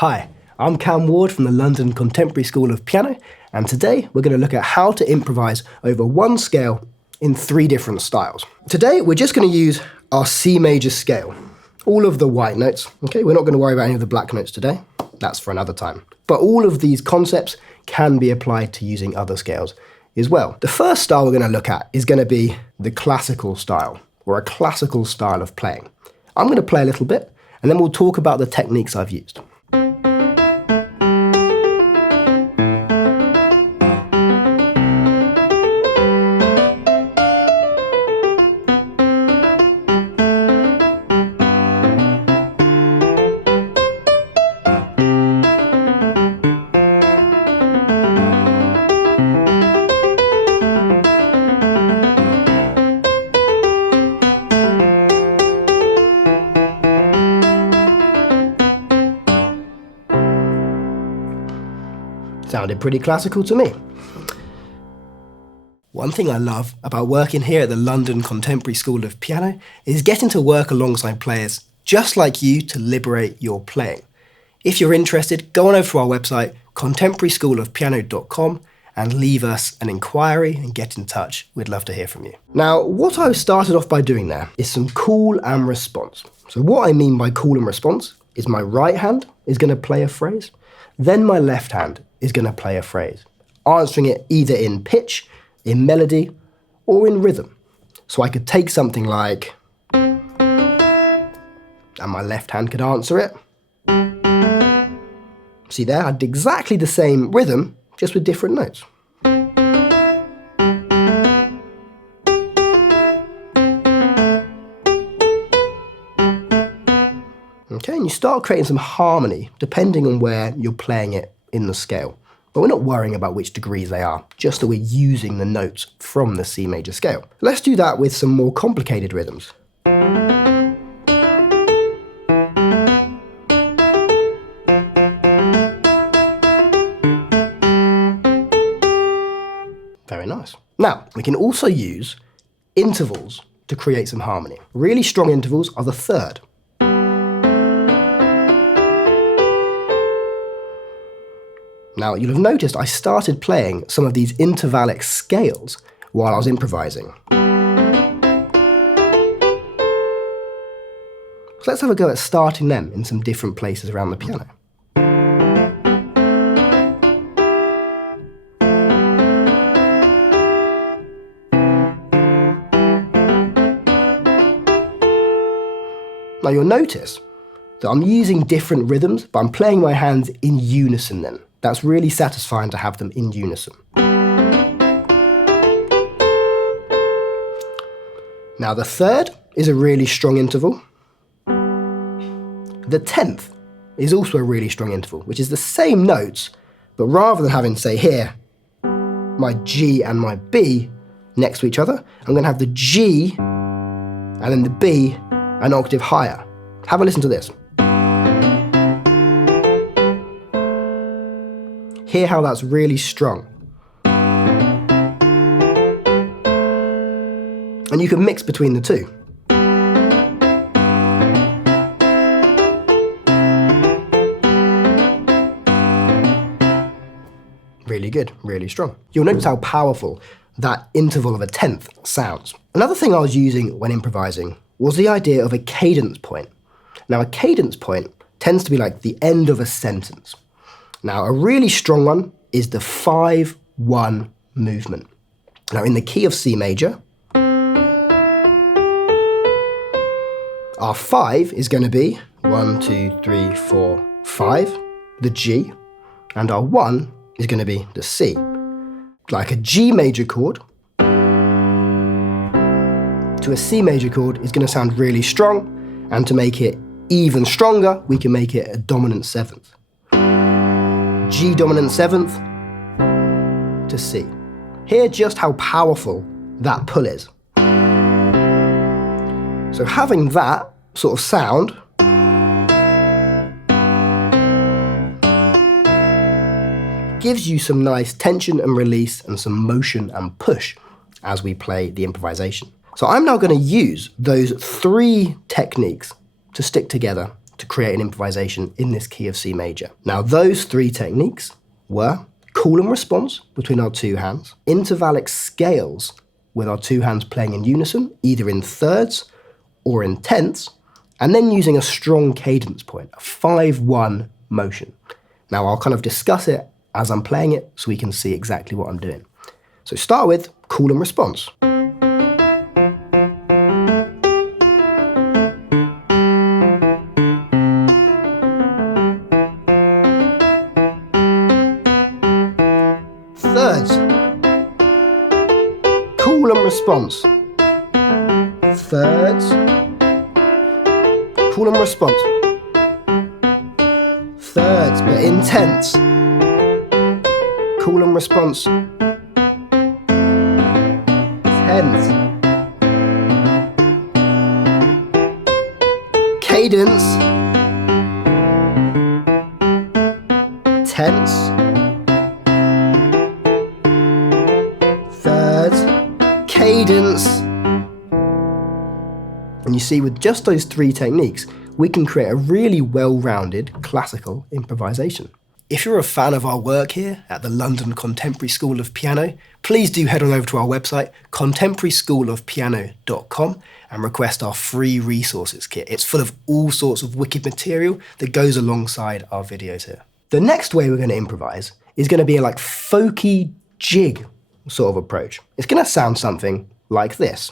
Hi, I'm Cam Ward from the London Contemporary School of Piano, and today we're going to look at how to improvise over one scale in 3 different styles. Today we're just going to use our C major scale, all of the white notes. Okay, we're not going to worry about any of the black notes today, that's for another time. But all of these concepts can be applied to using other scales as well. The first style we're going to look at is going to be the classical style, or a classical style of playing. I'm going to play a little bit, and then we'll talk about the techniques I've used. Sounded pretty classical to me. One thing I love about working here at the London Contemporary School of Piano is getting to work alongside players just like you to liberate your playing. If you're interested, go on over to our website, contemporaryschoolofpiano.com, and leave us an inquiry and get in touch. We'd love to hear from you. Now, what I started off by doing there is some call and response. So what I mean by call and response is my right hand is going to play a phrase, then my left hand is going to play a phrase, answering it either in pitch, in melody, or in rhythm. So I could take something like, and my left hand could answer it. See there, I had exactly the same rhythm, just with different notes. Okay, and you start creating some harmony depending on where you're playing it in the scale. But we're not worrying about which degrees they are, just that we're using the notes from the C major scale. Let's do that with some more complicated rhythms. Very nice. Now, we can also use intervals to create some harmony. Really strong intervals are the third. Now, you'll have noticed I started playing some of these intervallic scales while I was improvising. So let's have a go at starting them in some different places around the piano. Now, you'll notice that I'm using different rhythms, but I'm playing my hands in unison then. That's really satisfying to have them in unison. Now the third is a really strong interval. The 10th is also a really strong interval, which is the same notes, but rather than having, say here, my G and my B next to each other, I'm going to have the G and then the B an octave higher. Have a listen to this. Hear how that's really strong. And you can mix between the two. Really good, really strong. You'll notice how powerful that interval of a 10th sounds. Another thing I was using when improvising was the idea of a cadence point. Now, a cadence point tends to be like the end of a sentence. Now, a really strong one is the 5-1 movement. Now, in the key of C major, our 5 is going to be 1, 2, 3, 4, 5, the G, and our 1 is going to be the C. Like a G major chord to a C major chord is going to sound really strong, and to make it even stronger, we can make it a dominant 7th. G dominant 7th to C. Hear just how powerful that pull is. So having that sort of sound gives you some nice tension and release and some motion and push as we play the improvisation. So I'm now going to use those 3 techniques to stick together to create an improvisation in this key of C major. Now, those 3 techniques were call and response between our 2 hands, intervallic scales with our 2 hands playing in unison, either in thirds or in tenths, and then using a strong cadence point, a 5-1 motion. Now, I'll kind of discuss it as I'm playing it so we can see exactly what I'm doing. So start with call and response. Thirds. Call and response. Thirds. Call and response. Thirds, but intense. Call and response. Tense. Cadence. Tense. Thirds. Cadence. And you see, with just those 3 techniques, we can create a really well-rounded classical improvisation. If you're a fan of our work here at the London Contemporary School of Piano, please do head on over to our website, contemporaryschoolofpiano.com, and request our free resources kit. It's full of all sorts of wicked material that goes alongside our videos here. The next way we're going to improvise is going to be a like folky jig sort of approach. It's going to sound something like this.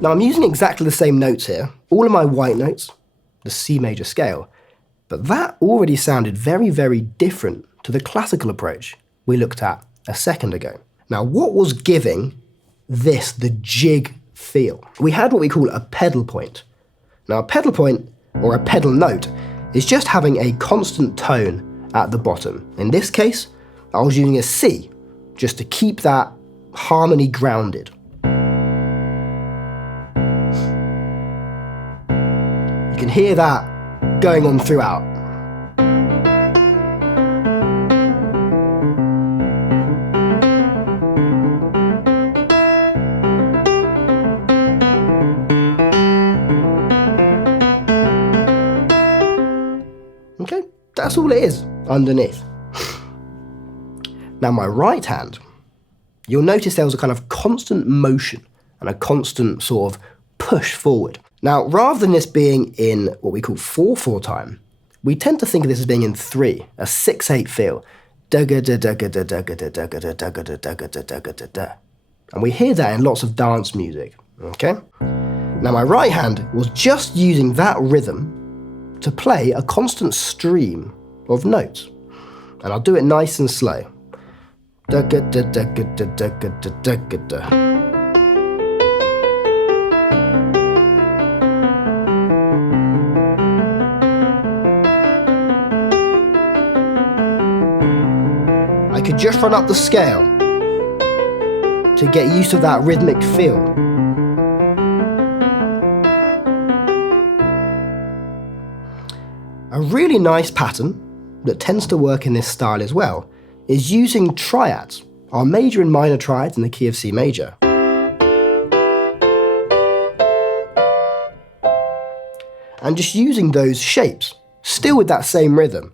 Now I'm using exactly the same notes here, all of my white notes, the C major scale, but that already sounded very, very different to the classical approach we looked at a second ago. Now, what was giving this the jig feel? We had what we call a pedal point. Now a pedal point, or a pedal note, is just having a constant tone at the bottom. In this case, I was using a C, just to keep that harmony grounded. You can hear that going on throughout. Okay, that's all it is underneath. Now my right hand, you'll notice there was a kind of constant motion and a constant sort of push forward. Now, rather than this being in what we call 4/4 time, we tend to think of this as being in 3, a 6/8 feel. And we hear that in lots of dance music, okay? Now, my right hand was just using that rhythm to play a constant stream of notes. And I'll do it nice and slow. I could just run up the scale to get used to that rhythmic feel. A really nice pattern that tends to work in this style as well is using triads, our major and minor triads in the key of C major. And just using those shapes, still with that same rhythm.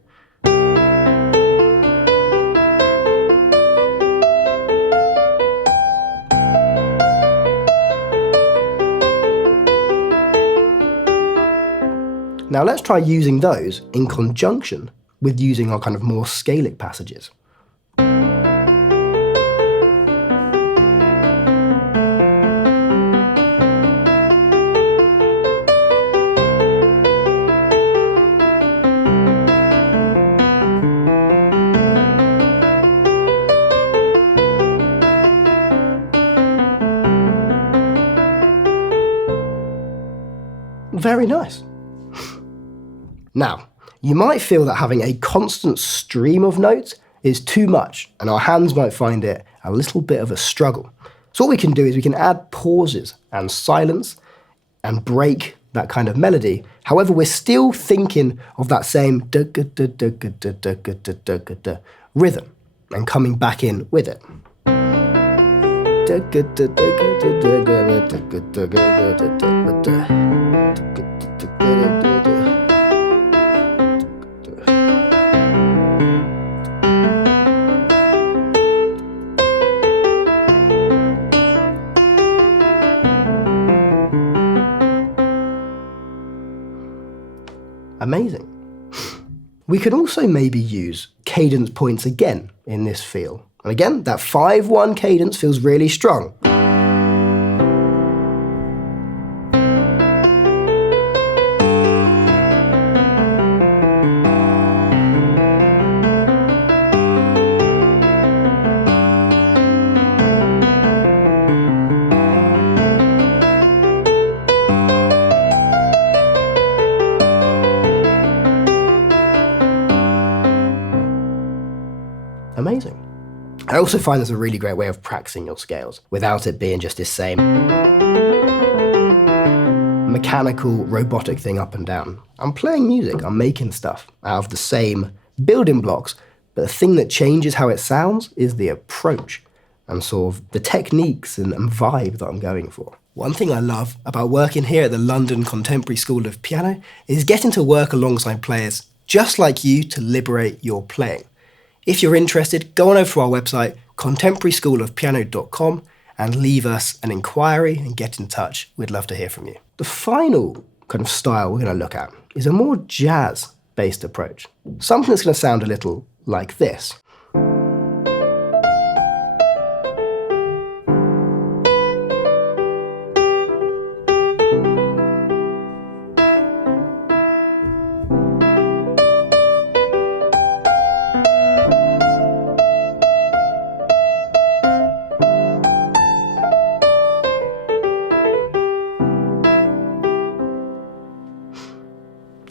Now let's try using those in conjunction with using our kind of more scalic passages. Very nice. Now, you might feel that having a constant stream of notes is too much, and our hands might find it a little bit of a struggle. So what we can do is we can add pauses and silence and break that kind of melody. However, we're still thinking of that same rhythm and coming back in with it. Amazing. We could also maybe use cadence points again in this feel. And again, that 5-1 cadence feels really strong. Amazing. I also find this a really great way of practicing your scales without it being just this same mechanical, robotic thing up and down. I'm playing music, I'm making stuff out of the same building blocks, but the thing that changes how it sounds is the approach and sort of the techniques and vibe that I'm going for. One thing I love about working here at the London Contemporary School of Piano is getting to work alongside players just like you to liberate your playing. If you're interested, go on over to our website, contemporaryschoolofpiano.com, and leave us an inquiry and get in touch. We'd love to hear from you. The final kind of style we're going to look at is a more jazz-based approach. Something that's going to sound a little like this.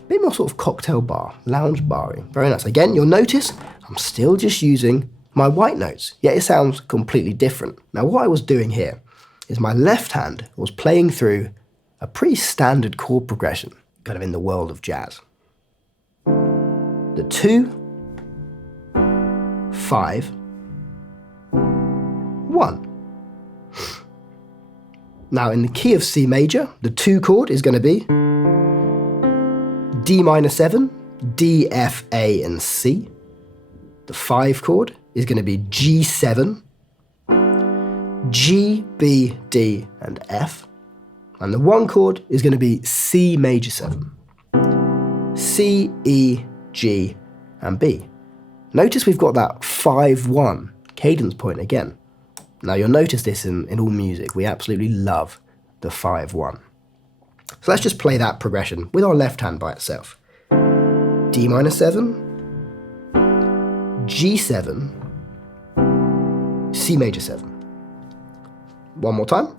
Bit more sort of cocktail bar, lounge bar-y. Very nice. Again, you'll notice I'm still just using my white notes, yet it sounds completely different. Now, what I was doing here is my left hand was playing through a pretty standard chord progression, kind of in the world of jazz. The 2, 5, 1. Now, in the key of C major, the 2 chord is going to be D minor 7, D, F, A, and C. The 5 chord is going to be G7, G, B, D, and F. And the 1 chord is going to be C major 7, C, E, G, and B. Notice we've got that 5-1 cadence point again. Now you'll notice this in all music. We absolutely love the 5-1. So let's just play that progression with our left hand by itself. D minor 7, G7, C major 7. One more time.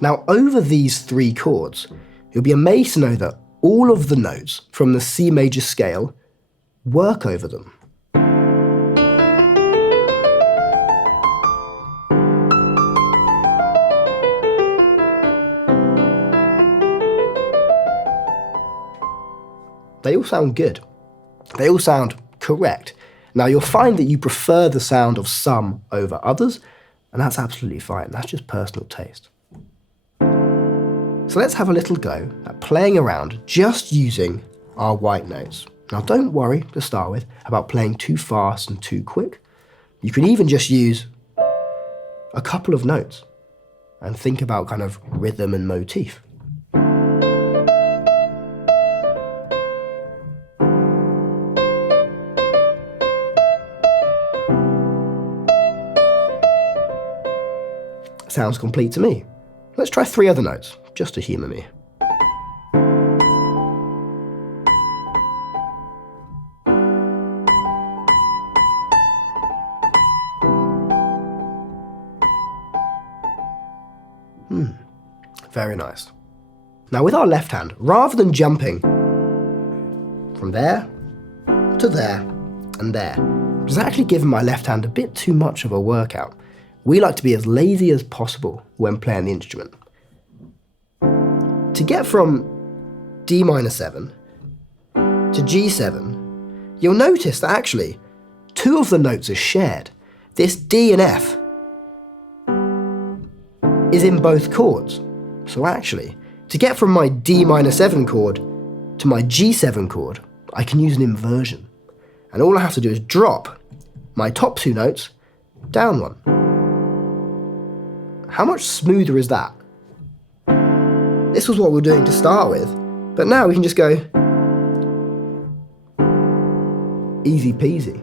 Now over these 3 chords, you'll be amazed to know that all of the notes from the C major scale work over them. They all sound good. They all sound correct. Now you'll find that you prefer the sound of some over others, and that's absolutely fine. That's just personal taste. So let's have a little go at playing around just using our white notes. Now don't worry, to start with, about playing too fast and too quick. You can even just use a couple of notes and think about kind of rhythm and motif. Sounds complete to me. Let's try 3 other notes, just to humour me. Very nice. Now with our left hand, rather than jumping from there to there and there, which is actually giving my left hand a bit too much of a workout, we like to be as lazy as possible when playing the instrument. To get from D minor 7 to G7, you'll notice that actually 2 of the notes are shared. This D and F is in both chords. So actually, to get from my D minor 7 chord to my G7 chord, I can use an inversion. And all I have to do is drop my top 2 notes down one. How much smoother is that? This was what we were doing to start with, but now we can just go easy peasy.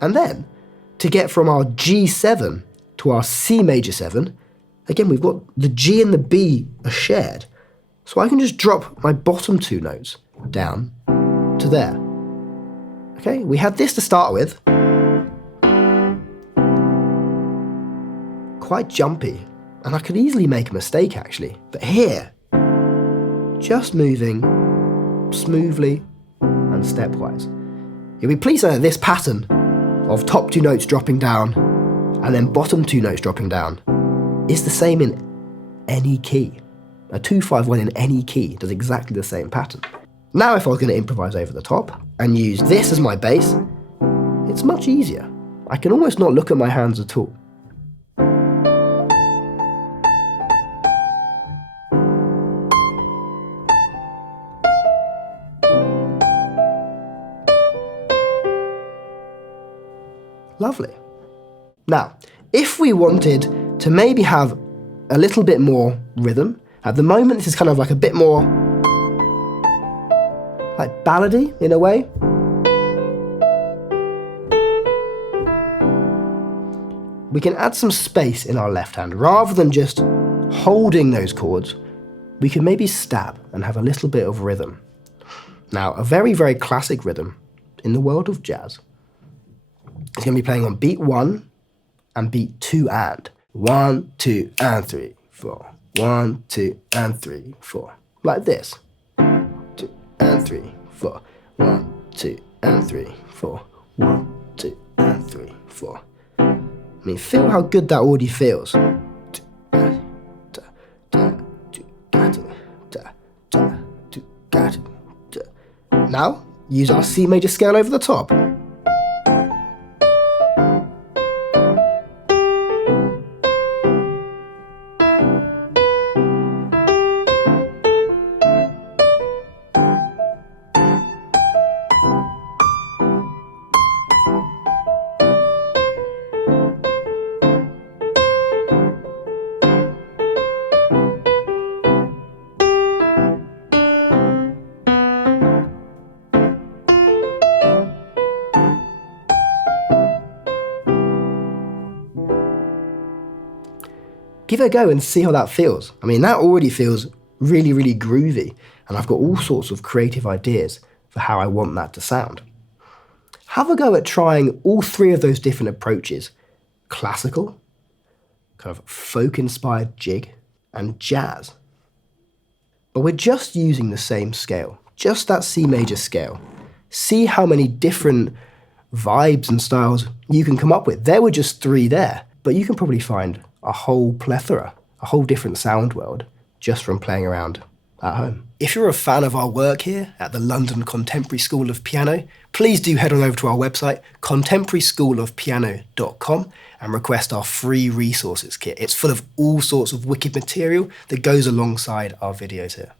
And then, to get from our G7 to our C major 7, again, we've got the G and the B are shared. So I can just drop my bottom 2 notes down to there. Okay, we had this to start with. Quite jumpy, and I could easily make a mistake actually. But here, just moving smoothly and stepwise. You'll be pleased to know that this pattern of top 2 notes dropping down and then bottom 2 notes dropping down is the same in any key. A 2-5-1 in any key does exactly the same pattern. Now if I was going to improvise over the top and use this as my bass, it's much easier. I can almost not look at my hands at all. Lovely. Now, if we wanted to maybe have a little bit more rhythm, at the moment this is kind of like a bit more like ballady in a way. We can add some space in our left hand. Rather than just holding those chords, we can maybe stab and have a little bit of rhythm. Now, a very, very classic rhythm in the world of jazz is going to be playing on beat 1 and beat 2 and. 1, 2, and 3, 4. 1, 2, and 3, 4. Like this. 2, and 3, 4. 1, 2, and 3, 4. 1, 2, and 3, 4. I mean, feel how good that already feels. Now, use our C major scale over the top. Give it a go and see how that feels. I mean, that already feels really, really groovy, and I've got all sorts of creative ideas for how I want that to sound. Have a go at trying all 3 of those different approaches: classical, kind of folk-inspired jig, and jazz. But we're just using the same scale, just that C major scale. See how many different vibes and styles you can come up with. There were just 3 there, but you can probably find a whole plethora, a whole different sound world just from playing around at home. If you're a fan of our work here at the London Contemporary School of Piano, please do head on over to our website, contemporaryschoolofpiano.com, and request our free resources kit. It's full of all sorts of wicked material that goes alongside our videos here.